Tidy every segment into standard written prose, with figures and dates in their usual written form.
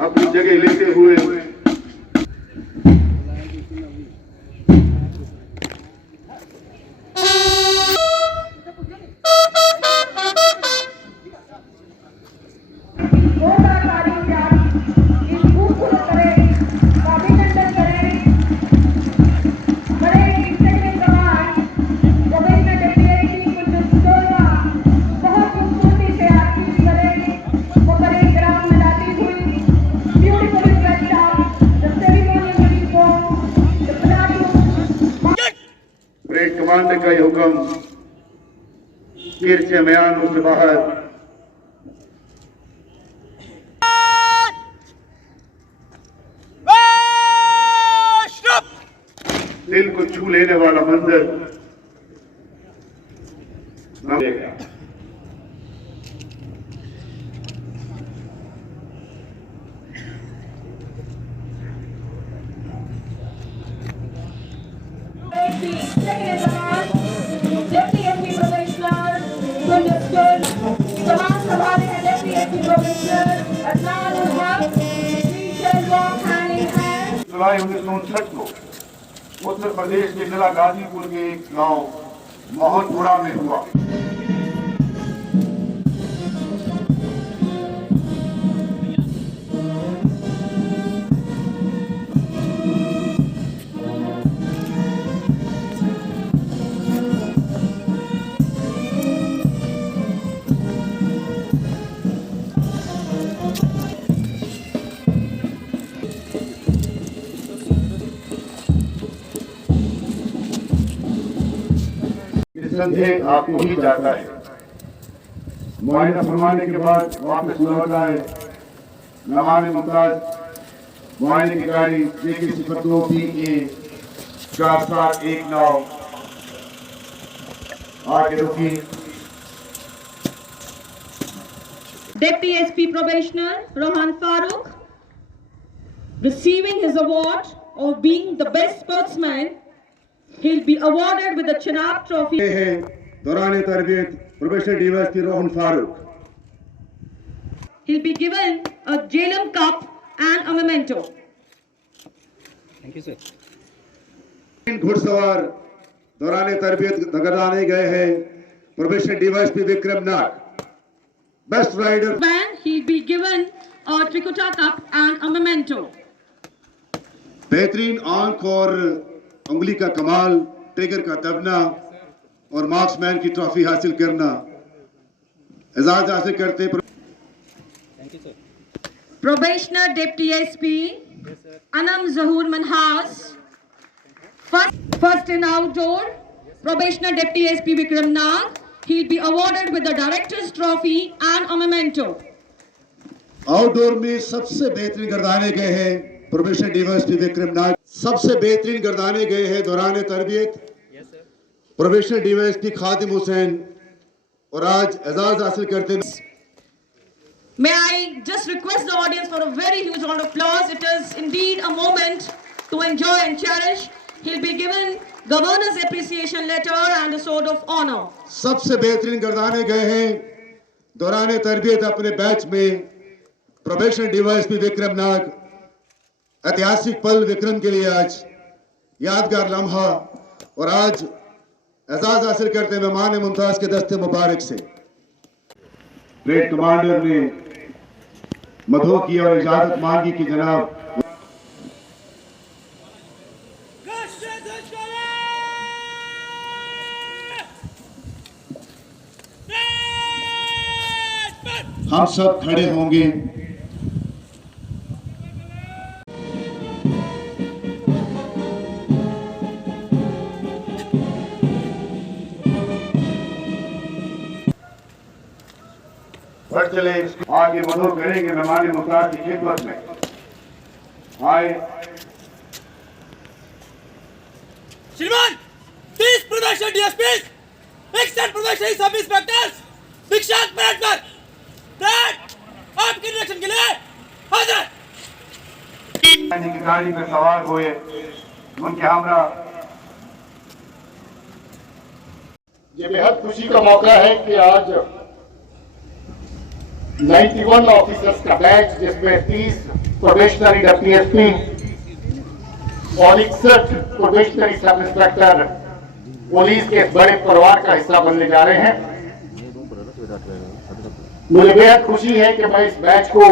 अपनी जगह लेते हुए परेड कमांडर का ये हुक्म तीर से मैदान से बाहर दिल को छू लेने वाला मंजर देगा। जुलाई 1959 को उत्तर प्रदेश के जिला गाजीपुर के एक गांव मोहनपुरा में हुआ। संदेह आपको ही जाता है। मुआयना फरमाने के बाद वापस लौट आए नमाने मुमताज मुआयने की गाड़ी जेके 02 PA 4719 आगे रुकी। Deputy SP Probationer Rohan Farooq receiving his award of being the best sportsman. He'll be awarded with the Chenab Trophy. दौरान तरबियत professor DYSP Rohan Farooq. He'll be given a Jhelum Cup and a memento. Thank you, sir. घुड़सवार दौरान तरबियत नगराने गए हैं professor DYSP Vikram Nag. Best rider He'll be given a Trikuta Cup and a memento. बेहतरीन आंख और उंगली का कमाल, ट्रिगर का दबना और मार्क्समैन की ट्रॉफी हासिल करना, एजाज हासिल करते। Probationer Deputy SP Anam Zahur Manhas. First in outdoor, Probationer Deputy SP Vikram Nag. He'll be awarded with the Director's Trophy and a memento. Outdoor में सबसे बेहतरीन गर्दाने गए हैं प्रोफेसर डीवाईएसपी विक्रम नाग। सबसे बेहतरीन गर्दाने गए हैं दौरान तरबियत प्रोफेसर डीवाईएसपी खादिम हुसैन और आज एजाज हासिल करते हैं। May I just request the audience for a very huge round of applause. It is indeed a moment to enjoy and cherish. He'll be given Governor's Appreciation Letter and the Sword of Honor. सबसे बेहतरीन गर्दाने गए हैं दौरान तरबियत अपने batch में professor DYSP Vikram नाग। ऐतिहासिक पल विक्रम के लिए आज यादगार लम्हा और आज एजाज हासिल करते मेहमान मुमताज के दस्ते मुबारक से परेड कमांडर ने मदहो की और इजाजत मांगी कि जनाब हम सब खड़े होंगे। चले आगे मदद करेंगे मेहमान मुमताज की खिदमत में आए। श्रीमान 30 प्रोबेशनरी डीएसपीज, 61 प्रोबेशनरी सब इंस्पेक्टर्स दीक्षांत परेड पर दैट आपके निरीक्षण के लिए हाजिर। की गाड़ी में सवार हुए उनके हमरा ये बेहद खुशी का मौका है कि आज 91 ऑफिसर्स का बैच, जिसमें 30 प्रोबेशनरी डीएसपी और 61 प्रोबेशनरी सब इंस्पेक्टर पुलिस के बड़े परिवार का हिस्सा बनने जा रहे हैं। मुझे बेहद खुशी है कि मैं इस बैच को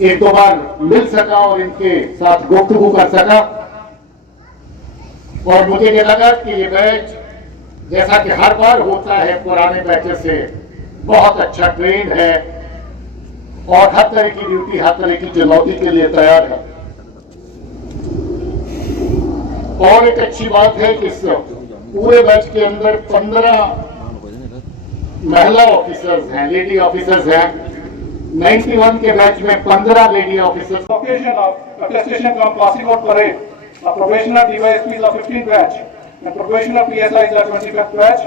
एक दो बार मिल सका और इनके साथ गुफ्तगू कर सका, और मुझे ये लगा कि ये बैच, जैसा कि हर बार होता है पुराने बैचेस से, बहुत अच्छा ट्रेंड है और हर तरह की ड्यूटी, हर तरह की चुनौती के लिए तैयार है। और एक अच्छी बात है कि इस पूरे बैच के अंदर 15 महिला ऑफिसर्स हैं, लेडी ऑफिसर्स हैं। 91 के बैच में 15 lady officers. Occasion of attestation from passing out parade, a probationer DYSP is a 15th batch and probationer PSI is a 25th batch.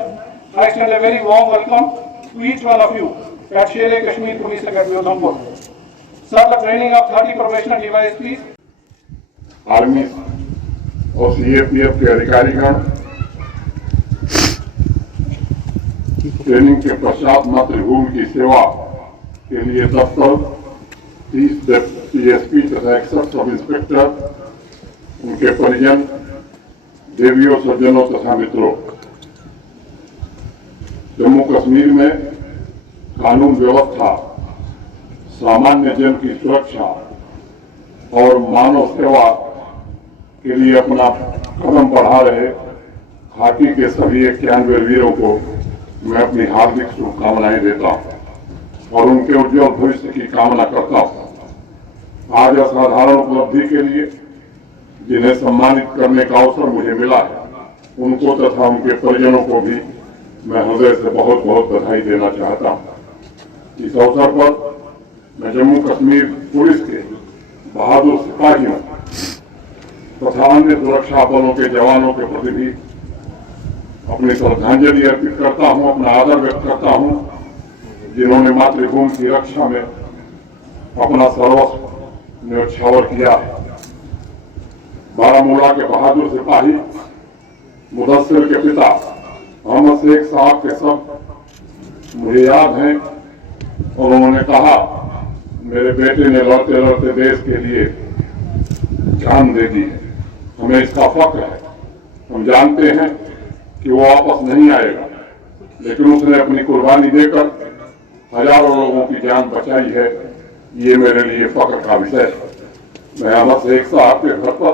I extend a very warm welcome to each one of you at Sher Kashmir Police Academy, Udhampur. Sir, the training of 30 probationer DYSPs. Army और CAPF के अधिकारीगण training के पश्चात मातृभूमि की सेवा के लिए 30 डीएसपी तथा 61 सब इंस्पेक्टर, उनके परिजन, देवियों, सज्जनों तथा मित्रों, जम्मू कश्मीर में कानून व्यवस्था, सामान्य जन की सुरक्षा और मानव सेवा के लिए अपना कदम बढ़ा रहे खाकी के सभी 91 वीरों को मैं अपनी हार्दिक शुभकामनाएं देता हूं और उनके उज्जवल भविष्य की कामना करता हूं। आज असाधारण उपलब्धि के लिए जिन्हें सम्मानित करने का अवसर मुझे मिला है, उनको तथा उनके परिजनों को भी मैं हृदय से बहुत बहुत बधाई देना चाहता हूं। इस अवसर पर मैं जम्मू कश्मीर पुलिस के बहादुर सिपाहियों तथा अन्य सुरक्षा बलों के जवानों के प्रति भी अपनी श्रद्धांजलि अर्पित करता हूं, अपना आदर व्यक्त करता हूं, जिन्होंने मातृभूमि की रक्षा में अपना सर्वस्व न्योछावर किया है। बारामूला के बहादुर सिपाही मुदस्सिर के पिता मोहम्मद शेख साहब के सब मुझे याद हैं और उन्होंने कहा, मेरे बेटे ने लड़ते लड़ते देश के लिए जान दे दी है, हमें इसका फख्र है। हम जानते हैं कि वो वापस नहीं आएगा, लेकिन उसने अपनी कुर्बानी देकर हजारों लोगों की जान बचाई है। ये मेरे लिए फख्र का विषय है। मैं अहमद शेख साहब के घर पर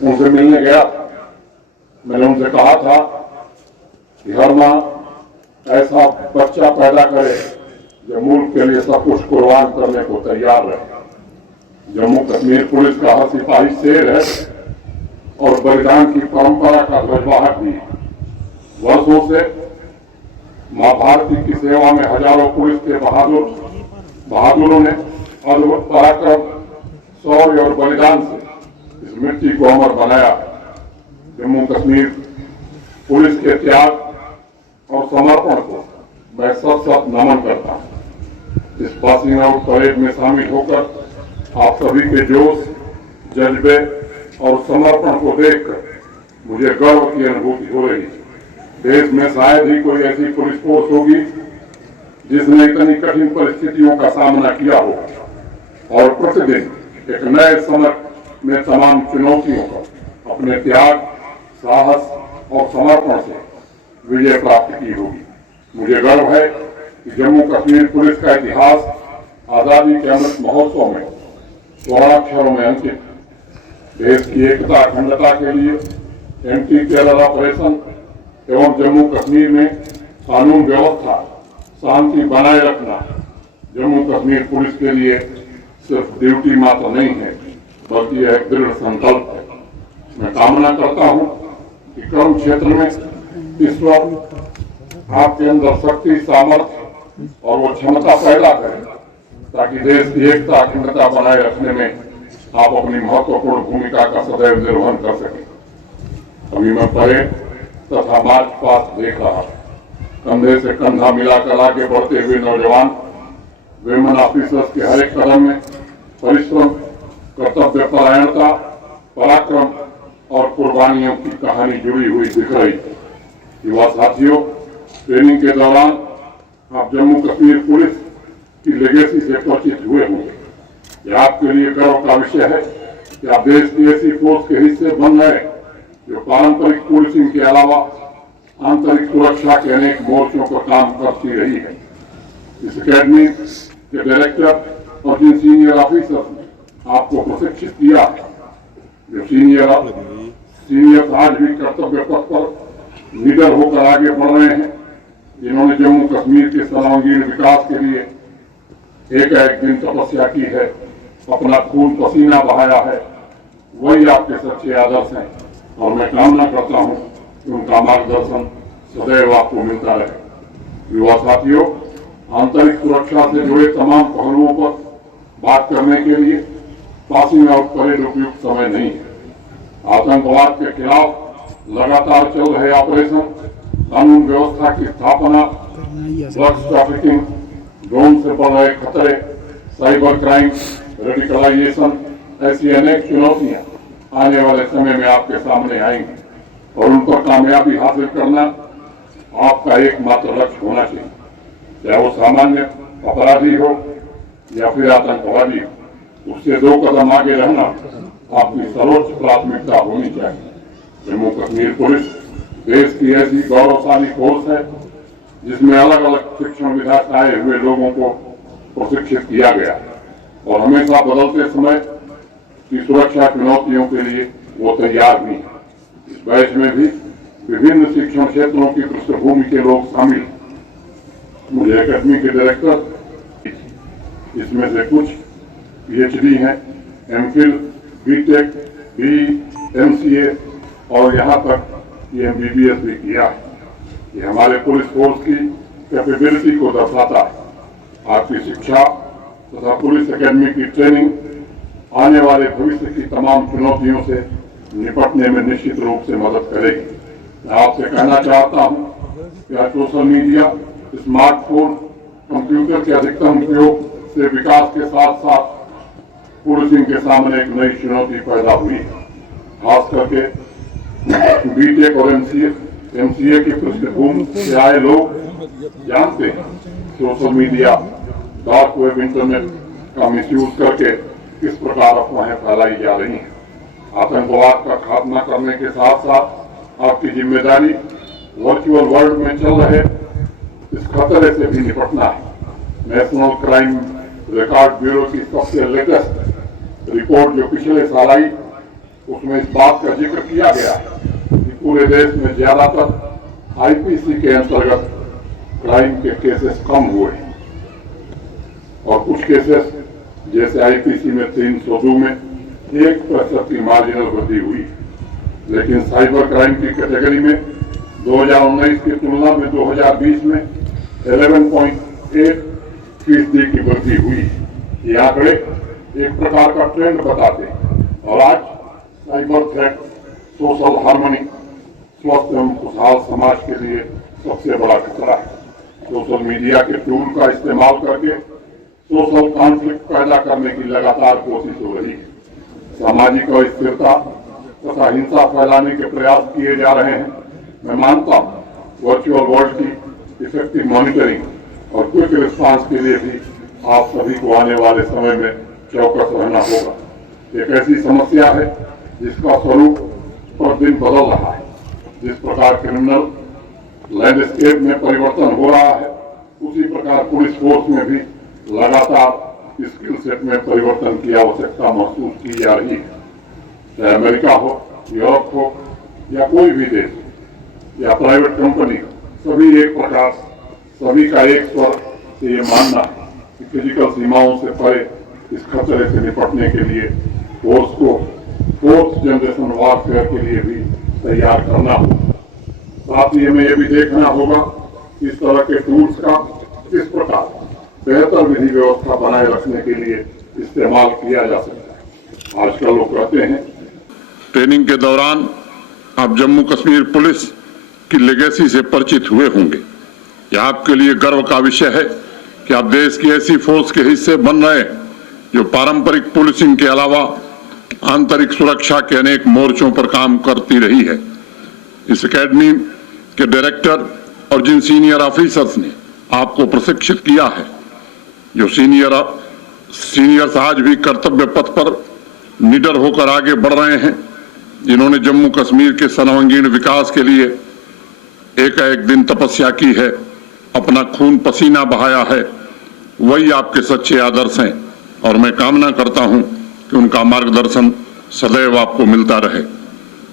उनसे मिलने गया। मैंने उनसे कहा था कि हर माँ ऐसा बच्चा पैदा करे जो मुल्क के लिए सब कुछ कुर्बान करने को तैयार रहे। जम्मू कश्मीर पुलिस का हर सिपाही शेर है और बलिदान की परंपरा का ध्वजवाहक भी है। वर्षों से मां भारती की सेवा में हजारों पुलिस के बहादुरों ने अद्भुत पराक्रम, शौर्य और बलिदान से इस मिट्टी को अमर बनाया। जम्मू कश्मीर पुलिस के त्याग और समर्पण को मैं सत नमन करता हूँ। इस पासिंग आउट परेड में शामिल होकर आप सभी के जोश, जज्बे और समर्पण को देखकर मुझे गर्व की अनुभूति हो रही है। देश में शायद ही कोई ऐसी पुलिस फोर्स होगी जिसने इतनी कठिन परिस्थितियों का सामना किया हो और प्रतिदिन एक नए समय में तमाम चुनौतियों पर अपने त्याग, साहस और समर्पण से विजय प्राप्त की होगी। मुझे गर्व है कि जम्मू कश्मीर पुलिस का इतिहास आजादी के अमृत महोत्सव में स्वर्णाक्षरों में अंकित। देश की एकता, अखंडता के लिए एंटी टेरर ऑपरेशन एवं जम्मू कश्मीर में कानून व्यवस्था, शांति बनाए रखना जम्मू कश्मीर पुलिस के लिए सिर्फ ड्यूटी मात्र नहीं है, बल्कि यह एक दृढ़ संकल्प है। मैं कामना करता हूं कि कर्म क्षेत्र में इस वक्त आपके अंदर शक्ति, सामर्थ्य और वो क्षमता पैदा करें ताकि देश की एकता, अखंडता बनाए रखने में आप अपनी महत्वपूर्ण भूमिका का सदैव निर्वहन कर सकें। अभी मैं परेड तथा मार्च पास्ट देख रहा, कंधे से कंधा मिलाकर आगे बढ़ते हुए नौजवान वेमन ऑफिसर्स के हर एक कदम में परिश्रम, कर्तव्य परायणता, पराक्रम और कुर्बानियों की कहानी जुड़ी हुई दिख रही। युवा साथियों, ट्रेनिंग के दौरान आप जम्मू कश्मीर पुलिस की लेगेसी से परिचित हुए होंगे। यह आपके लिए गर्व का विषय है कि आप देश की ऐसी फोर्स के हिस्से बन रहे हैं जो पारंपरिक पुलिसिंग के अलावा आंतरिक सुरक्षा के अनेक मोर्चों पर काम करती रही है। इस अकेडमी के डायरेक्टर और जिन सीनियर ऑफिसर्स ने आपको प्रशिक्षित किया है, जो सीनियर आज भी कर्तव्य पथ पर निडर होकर आगे बढ़ रहे हैं, जिन्होंने जम्मू कश्मीर के सर्वांगीण विकास के लिए एक दिन तपस्या की है, अपना खून पसीना बहाया है, वही आपके सच्चे आदर्श हैं और मैं कामना करता हूं कि उनका मार्गदर्शन सदैव आपको मिलता रहे। युवा साथियों, आंतरिक सुरक्षा से जुड़े तमाम पहलुओं पर बात करने के लिए पासिंग आउट परेड उपयुक्त समय नहीं है। आतंकवाद के खिलाफ लगातार चल रहे ऑपरेशन, कानून व्यवस्था की स्थापना, ड्रग्स ट्रैफिकिंग, ड्रोन से बढ़ रहे खतरे, साइबर क्राइम, रेडिकलाइजेशन, ऐसी अनेक चुनौतियां आने वाले समय में आपके सामने आएंगी और उन पर कामयाबी हासिल करना आपका एकमात्र लक्ष्य होना चाहिए। चाहे वो सामान्य अपराधी हो या फिर आतंकवादी हो, उससे 2 कदम आगे रहना आपकी सर्वोच्च प्राथमिकता होनी चाहिए। जम्मू कश्मीर पुलिस देश की ऐसी गौरवशाली फोर्स है जिसमें अलग अलग शिक्षण विधा से आए हुए लोगों को प्रशिक्षित किया गया और हमेशा बदलते समय की सुरक्षा चुनौतियों के लिए वो तैयार भी है। इस बैच में भी विभिन्न शिक्षण क्षेत्रों की पृष्ठभूमि के लोग शामिल हैं। मुझे अकेडमी के डायरेक्टर, इसमें से कुछ PhD हैं, MPhil, BTech, BE, MCA और यहाँ तक MBBS भी किया है। ये हमारे पुलिस फोर्स की कैपेबिलिटी को दर्शाता है। आपकी शिक्षा तथा पुलिस अकेडमी की ट्रेनिंग आने वाले भविष्य की तमाम चुनौतियों से निपटने में निश्चित रूप से मदद करेगी। मैं आपसे कहना चाहता हूँ कि आज सोशल मीडिया, स्मार्टफोन, कंप्यूटर के अधिकतम उपयोग से विकास के साथ साथ पुलिसिंग के सामने एक नई चुनौती पैदा हुई है। खास करके BTech और MCA की पृष्ठभूमि से आए लोग जानते हैं social media, dark web, internet का मिसयूज करके किस प्रकार अफवाहें फैलाई जा रही हैं। आतंकवाद का खात्मा करने के साथ साथ आपकी जिम्मेदारी वर्चुअल वर्ल्ड में चल रहे इस खतरे से भी निपटना है। नेशनल क्राइम रिकॉर्ड ब्यूरो की सबसे लेटेस्ट रिपोर्ट जो पिछले साल आई, उसमें इस बात का जिक्र किया गया कि पूरे देश में ज्यादातर IPC के अंतर्गत क्राइम के केसेस कम हुए और कुछ केसेस जैसे IPC में 302 में 1% की मार्जिनल वृद्धि हुई। लेकिन साइबर क्राइम की कैटेगरी में 2019 की तुलना में 2020 में 11.8% की वृद्धि हुई। ये आंकड़े एक प्रकार का ट्रेंड बताते हैं और आज साइबर थ्रेट सोशल हार्मनी, स्वस्थ एवं खुशहाल समाज के लिए सबसे बड़ा खतरा है। सोशल मीडिया के टूल का इस्तेमाल करके सोशल कॉन्फ्लिक्ट पैदा करने की लगातार कोशिश हो रही है। सामाजिक अस्थिरता तथा हिंसा फैलाने के प्रयास किए जा रहे हैं। मैं मानता हूँ वर्चुअल वर्ल्ड की इफेक्टिव मॉनिटरिंग और क्विक रिस्पांस के लिए भी आप सभी को आने वाले समय में चौकस रहना होगा। एक ऐसी समस्या है जिसका स्वरूप प्रतिदिन बदल रहा है। जिस प्रकार क्रिमिनल लैंडस्केप में परिवर्तन हो रहा है, उसी प्रकार पुलिस फोर्स में भी लगातार स्किल सेट में परिवर्तन की आवश्यकता महसूस की जा रही है। चाहे अमेरिका हो, यूरोप हो या कोई भी देश या प्राइवेट कंपनी, सभी एक प्रकार, सभी का एक स्वर से ये मानना है कि फिजिकल सीमाओं से परे इस खतरे से निपटने के लिए फोर्स को फोर्थ जनरेशन वॉरफेयर के लिए भी तैयार करना होगा। साथ ही हमें यह भी देखना होगा कि इस तरह के टूल्स का किस प्रकार बेहतर विधि व्यवस्था बनाए रखने के लिए इस्तेमाल किया जा सकता है। आजकल लोग कहते हैं ट्रेनिंग के दौरान आप जम्मू कश्मीर पुलिस की लेगेसी से परिचित हुए होंगे। यह आपके लिए गर्व का विषय है कि आप देश की ऐसी फोर्स के हिस्से बन रहे हैं जो पारंपरिक पुलिसिंग के अलावा आंतरिक सुरक्षा के अनेक मोर्चों पर काम करती रही है। इस एकेडमी के डायरेक्टर और जिन सीनियर ऑफिसर्स ने आपको प्रशिक्षित किया है। जो सीनियर्स आज भी कर्तव्य पथ पर निडर होकर आगे बढ़ रहे हैं, जिन्होंने जम्मू कश्मीर के सर्वांगीण विकास के लिए एक दिन तपस्या की है, अपना खून पसीना बहाया है, वही आपके सच्चे आदर्श हैं और मैं कामना करता हूं कि उनका मार्गदर्शन सदैव आपको मिलता रहे।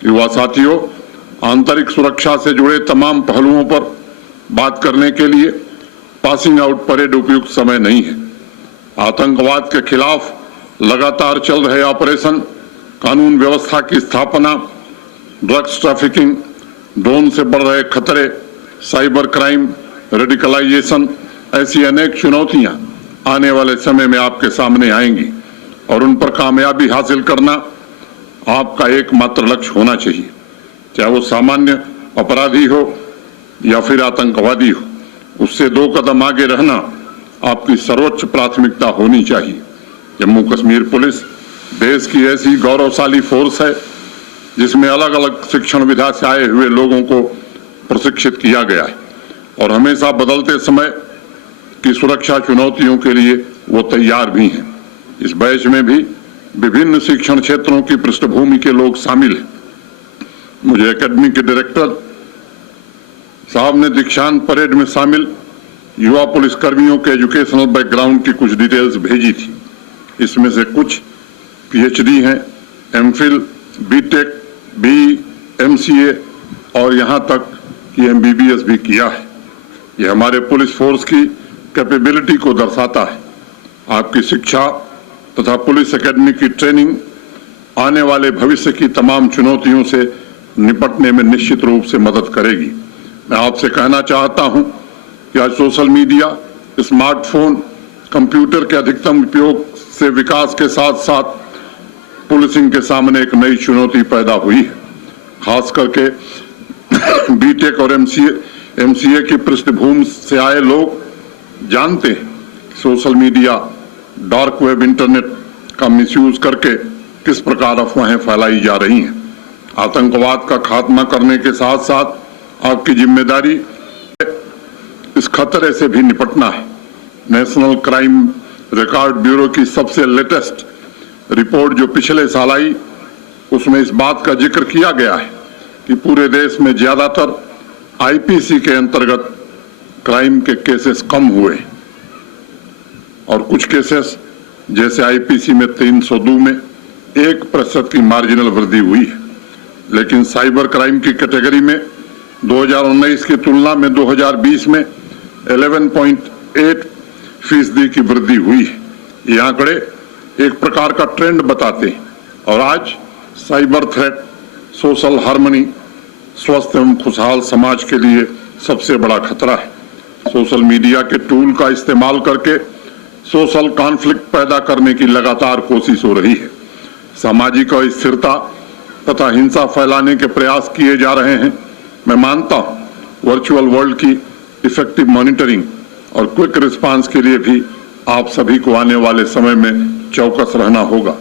युवा साथियों, आंतरिक सुरक्षा से जुड़े तमाम पहलुओं पर बात करने के लिए पासिंग आउट परेड उपयुक्त समय नहीं है। आतंकवाद के खिलाफ लगातार चल रहे ऑपरेशन, कानून व्यवस्था की स्थापना, ड्रग्स ट्रैफिकिंग, ड्रोन से बढ़ रहे खतरे, साइबर क्राइम, रेडिकलाइजेशन, ऐसी अनेक चुनौतियां आने वाले समय में आपके सामने आएंगी और उन पर कामयाबी हासिल करना आपका एकमात्र लक्ष्य होना चाहिए। चाहे वो सामान्य अपराधी हो या फिर आतंकवादी हो, उससे 2 कदम आगे रहना आपकी सर्वोच्च प्राथमिकता होनी चाहिए। जम्मू कश्मीर पुलिस देश की ऐसी गौरवशाली फोर्स है जिसमें अलग अलग शिक्षण विधा से आए हुए लोगों को प्रशिक्षित किया गया है और हमेशा बदलते समय की सुरक्षा चुनौतियों के लिए वो तैयार भी हैं। इस बैच में भी विभिन्न शिक्षण क्षेत्रों की पृष्ठभूमि के लोग शामिल हैं। मुझे एकेडमी के डायरेक्टर साहब ने दीक्षांत परेड में शामिल युवा पुलिस कर्मियों के एजुकेशनल बैकग्राउंड की कुछ डिटेल्स भेजी थी। इसमें से कुछ पीएचडी हैं, एमफिल, बीटेक, बीई, एमसीए और यहां तक कि एमबीबीएस भी किया है। यह हमारे पुलिस फोर्स की कैपेबिलिटी को दर्शाता है। आपकी शिक्षा तथा पुलिस एकेडमी की ट्रेनिंग आने वाले भविष्य की तमाम चुनौतियों से निपटने में निश्चित रूप से मदद करेगी। मैं आपसे कहना चाहता हूं कि आज सोशल मीडिया, स्मार्टफोन, कंप्यूटर के अधिकतम उपयोग से विकास के साथ साथ पुलिसिंग के सामने एक नई चुनौती पैदा हुई है। खास करके बीटेक और एमसीए की पृष्ठभूमि से आए लोग जानते हैं social media, dark web, internet का मिसयूज करके किस प्रकार अफवाहें फैलाई जा रही हैं। आतंकवाद का खात्मा करने के साथ साथ आपकी जिम्मेदारी इस खतरे से भी निपटना है। नेशनल क्राइम रिकॉर्ड ब्यूरो की सबसे लेटेस्ट रिपोर्ट जो पिछले साल आई, उसमें इस बात का जिक्र किया गया है कि पूरे देश में ज्यादातर आईपीसी के अंतर्गत क्राइम के केसेस कम हुए और कुछ केसेस जैसे आईपीसी में 302 में 1% की मार्जिनल वृद्धि हुई है। लेकिन साइबर क्राइम की कैटेगरी में 2019 की तुलना में 2020 में 11.8% की वृद्धि हुई है। ये आंकड़े एक प्रकार का ट्रेंड बताते हैं और आज साइबर थ्रेट सोशल हार्मनी, स्वस्थ एवं खुशहाल समाज के लिए सबसे बड़ा खतरा है। सोशल मीडिया के टूल का इस्तेमाल करके सोशल कॉन्फ्लिक्ट पैदा करने की लगातार कोशिश हो रही है। सामाजिक अस्थिरता तथा हिंसा फैलाने के प्रयास किए जा रहे हैं। मैं मानता हूं वर्चुअल वर्ल्ड की इफेक्टिव मॉनिटरिंग और क्विक रिस्पांस के लिए भी आप सभी को आने वाले समय में चौकस रहना होगा।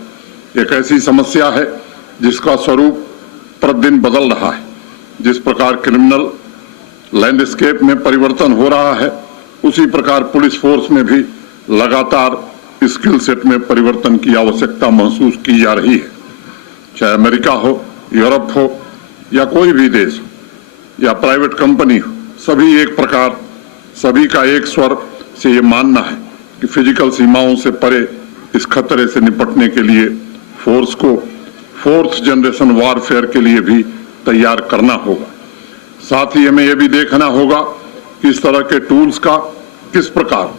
एक ऐसी समस्या है जिसका स्वरूप प्रतिदिन बदल रहा है। जिस प्रकार क्रिमिनल लैंडस्केप में परिवर्तन हो रहा है, उसी प्रकार पुलिस फोर्स में भी लगातार स्किल सेट में परिवर्तन की आवश्यकता महसूस की जा रही है। चाहे अमेरिका हो, यूरोप हो या कोई भी देश हो या प्राइवेट कंपनी हो, सभी एक प्रकार, सभी का एक स्वर से ये मानना है कि फिजिकल सीमाओं से परे इस खतरे से निपटने के लिए फोर्स को 4th जनरेशन वॉरफेयर के लिए भी तैयार करना होगा। साथ ही हमें यह भी देखना होगा कि इस तरह के टूल्स का किस प्रकार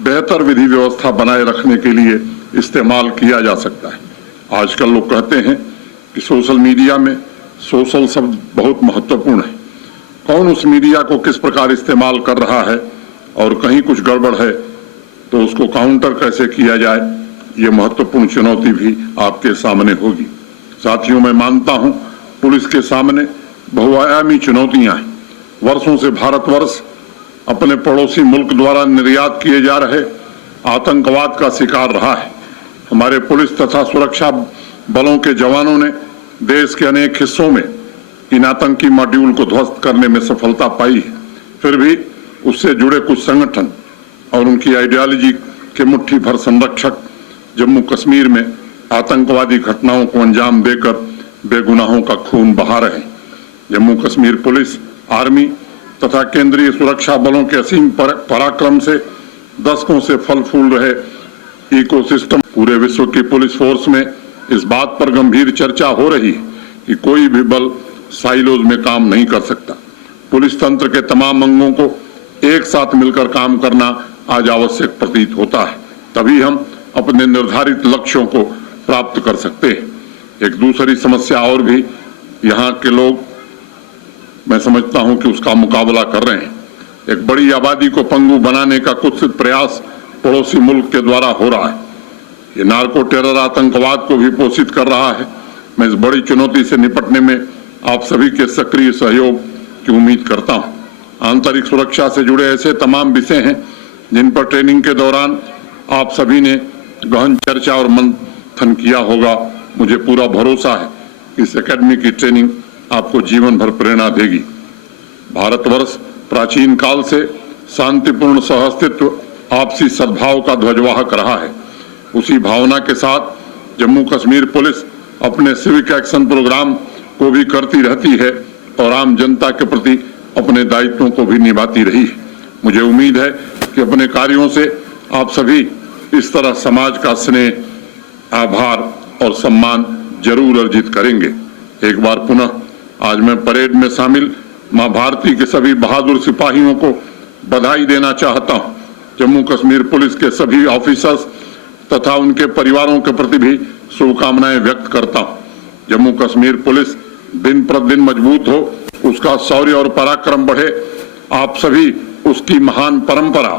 बेहतर विधि व्यवस्था बनाए रखने के लिए इस्तेमाल किया जा सकता है। आजकल लोग कहते हैं कि सोशल मीडिया में सोशल शब्द बहुत महत्वपूर्ण है। कौन उस मीडिया को किस प्रकार इस्तेमाल कर रहा है और कहीं कुछ गड़बड़ है तो उसको काउंटर कैसे किया जाए, ये महत्वपूर्ण चुनौती भी आपके सामने होगी। साथियों, मैं मानता हूं पुलिस के सामने बहुआयामी चुनौतियां हैं। वर्षों से भारतवर्ष अपने पड़ोसी मुल्क द्वारा निर्यात किए जा रहे आतंकवाद का शिकार रहा है। हमारे पुलिस तथा सुरक्षा बलों के जवानों ने देश के अनेक हिस्सों में इन आतंकी मॉड्यूल को ध्वस्त करने में सफलता पाई है। फिर भी उससे जुड़े कुछ संगठन और उनकी आइडियोलॉजी के मुट्ठी भर संरक्षक जम्मू कश्मीर में आतंकवादी घटनाओं को अंजाम देकर बेगुनाहों का खून बहा रहे हैं। जम्मू कश्मीर पुलिस, आर्मी तथा केंद्रीय सुरक्षा बलों के असीम पराक्रम से दशकों से फल फूल रहे इकोसिस्टम, पूरे विश्व की पुलिस फोर्स में इस बात पर गंभीर चर्चा हो रही है कि कोई भी बल साइलोज में काम नहीं कर सकता। पुलिस तंत्र के तमाम अंगों को एक साथ मिलकर काम करना आज आवश्यक प्रतीत होता है, तभी हम अपने निर्धारित लक्ष्यों को प्राप्त कर सकते हैं। एक दूसरी समस्या और भी यहाँ के लोग, मैं समझता हूं कि उसका मुकाबला कर रहे हैं। एक बड़ी आबादी को पंगु बनाने का कुत्सित प्रयास पड़ोसी मुल्क के द्वारा हो रहा है। ये नार्को टेरर आतंकवाद को भी पोषित कर रहा है। मैं इस बड़ी चुनौती से निपटने में आप सभी के सक्रिय सहयोग की उम्मीद करता हूं। आंतरिक सुरक्षा से जुड़े ऐसे तमाम विषय हैं जिन पर ट्रेनिंग के दौरान आप सभी ने गहन चर्चा और मंथन किया होगा। मुझे पूरा भरोसा है कि इस एकेडमी की ट्रेनिंग आपको जीवन भर प्रेरणा देगी। भारतवर्ष प्राचीन काल से शांतिपूर्ण सहअस्तित्व, आपसी सद्भाव का ध्वजवाहक रहा है। उसी भावना के साथ जम्मू कश्मीर पुलिस अपने सिविक एक्शन प्रोग्राम को भी करती रहती है और आम जनता के प्रति अपने दायित्वों को भी निभाती रही है। मुझे उम्मीद है कि अपने कार्यों से आप सभी इस तरह समाज का स्नेह, आभार और सम्मान जरूर अर्जित करेंगे। एक बार पुनः आज मैं परेड में शामिल मां भारती के सभी बहादुर सिपाहियों को बधाई देना चाहता हूं। जम्मू कश्मीर पुलिस के सभी ऑफिसर्स तथा उनके परिवारों के प्रति भी शुभकामनाएं व्यक्त करता हूं। जम्मू कश्मीर पुलिस दिन प्रतिदिन मजबूत हो, उसका शौर्य और पराक्रम बढ़े। आप सभी उसकी महान परंपरा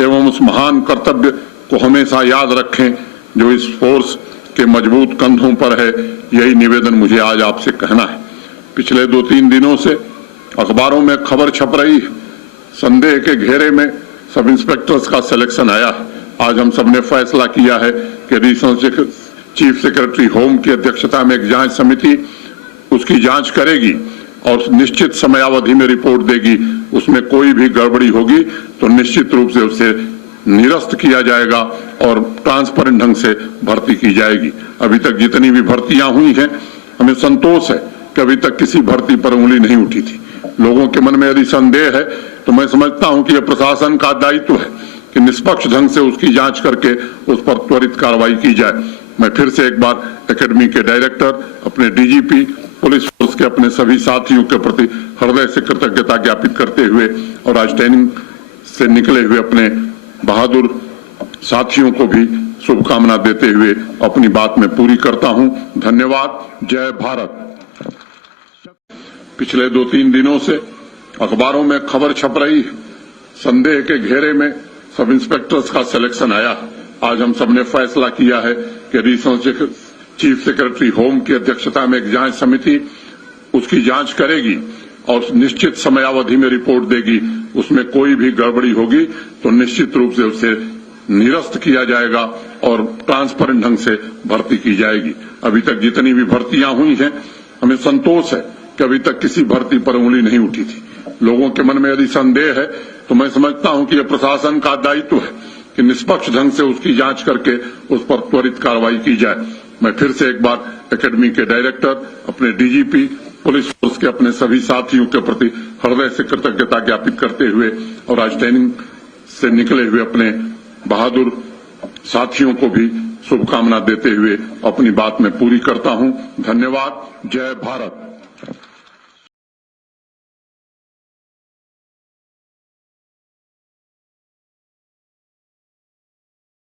एवं उस महान कर्तव्य को हमेशा याद रखें जो इस फोर्स के मजबूत कंधों पर है। यही निवेदन मुझे आज आपसे कहना है। पिछले 2-3 दिनों से अखबारों में खबर छप रही है, संदेह के घेरे में सब इंस्पेक्टर्स का सिलेक्शन आया है। आज हम सबने फैसला किया है कि एडिशनल चीफ सेक्रेटरी होम की अध्यक्षता में एक जांच समिति उसकी जांच करेगी और निश्चित समयावधि में रिपोर्ट देगी। उसमें कोई भी गड़बड़ी होगी तो निश्चित रूप से उसे निरस्त किया जाएगा और ट्रांसपेरेंट ढंग से भर्ती की जाएगी। अभी तक जितनी भी भर्तियां हुई हैं, हमें संतोष है कि अभी तक किसी भर्ती पर उंगली नहीं उठी थी। लोगों के मन में यदि संदेह है तो मैं समझता हूं कि यह प्रशासन का दायित्व है कि निष्पक्ष ढंग से उसकी जांच करके उस पर त्वरित कार्रवाई की जाए। मैं फिर से एक बार एकेडमी के डायरेक्टर, अपने डीजीपी, पुलिस फोर्स के अपने सभी साथियों के प्रति हृदय से कृतज्ञता ज्ञापित करते हुए और आज ट्रेनिंग से निकले हुए अपने बहादुर साथियों को भी शुभकामना देते हुए अपनी बात में पूरी करता हूं। धन्यवाद। जय भारत। पिछले 2-3 दिनों से अखबारों में खबर छप रही है, संदेह के घेरे में सब इंस्पेक्टर्स का सिलेक्शन आया। आज हम सबने फैसला किया है कि एडिशनल चीफ सेक्रेटरी होम की अध्यक्षता में एक जांच समिति उसकी जांच करेगी और निश्चित समयावधि में रिपोर्ट देगी। उसमें कोई भी गड़बड़ी होगी तो निश्चित रूप से उसे निरस्त किया जाएगा और ट्रांसपेरेंट ढंग से भर्ती की जाएगी। अभी तक जितनी भी भर्तियां हुई हैं, हमें संतोष है कि अभी तक किसी भर्ती पर उंगली नहीं उठी थी। लोगों के मन में यदि संदेह है तो मैं समझता हूं कि यह प्रशासन का दायित्व है कि निष्पक्ष ढंग से उसकी जांच करके उस पर त्वरित कार्रवाई की जाए। मैं फिर से एक बार एकेडमी के डायरेक्टर, अपने डीजीपी, पुलिस फोर्स के अपने सभी साथियों के प्रति हृदय से कृतज्ञता ज्ञापित करते हुए और आज ट्रेनिंग से निकले हुए अपने बहादुर साथियों को भी शुभकामना देते हुए अपनी बात में पूरी करता हूं। धन्यवाद। जय भारत।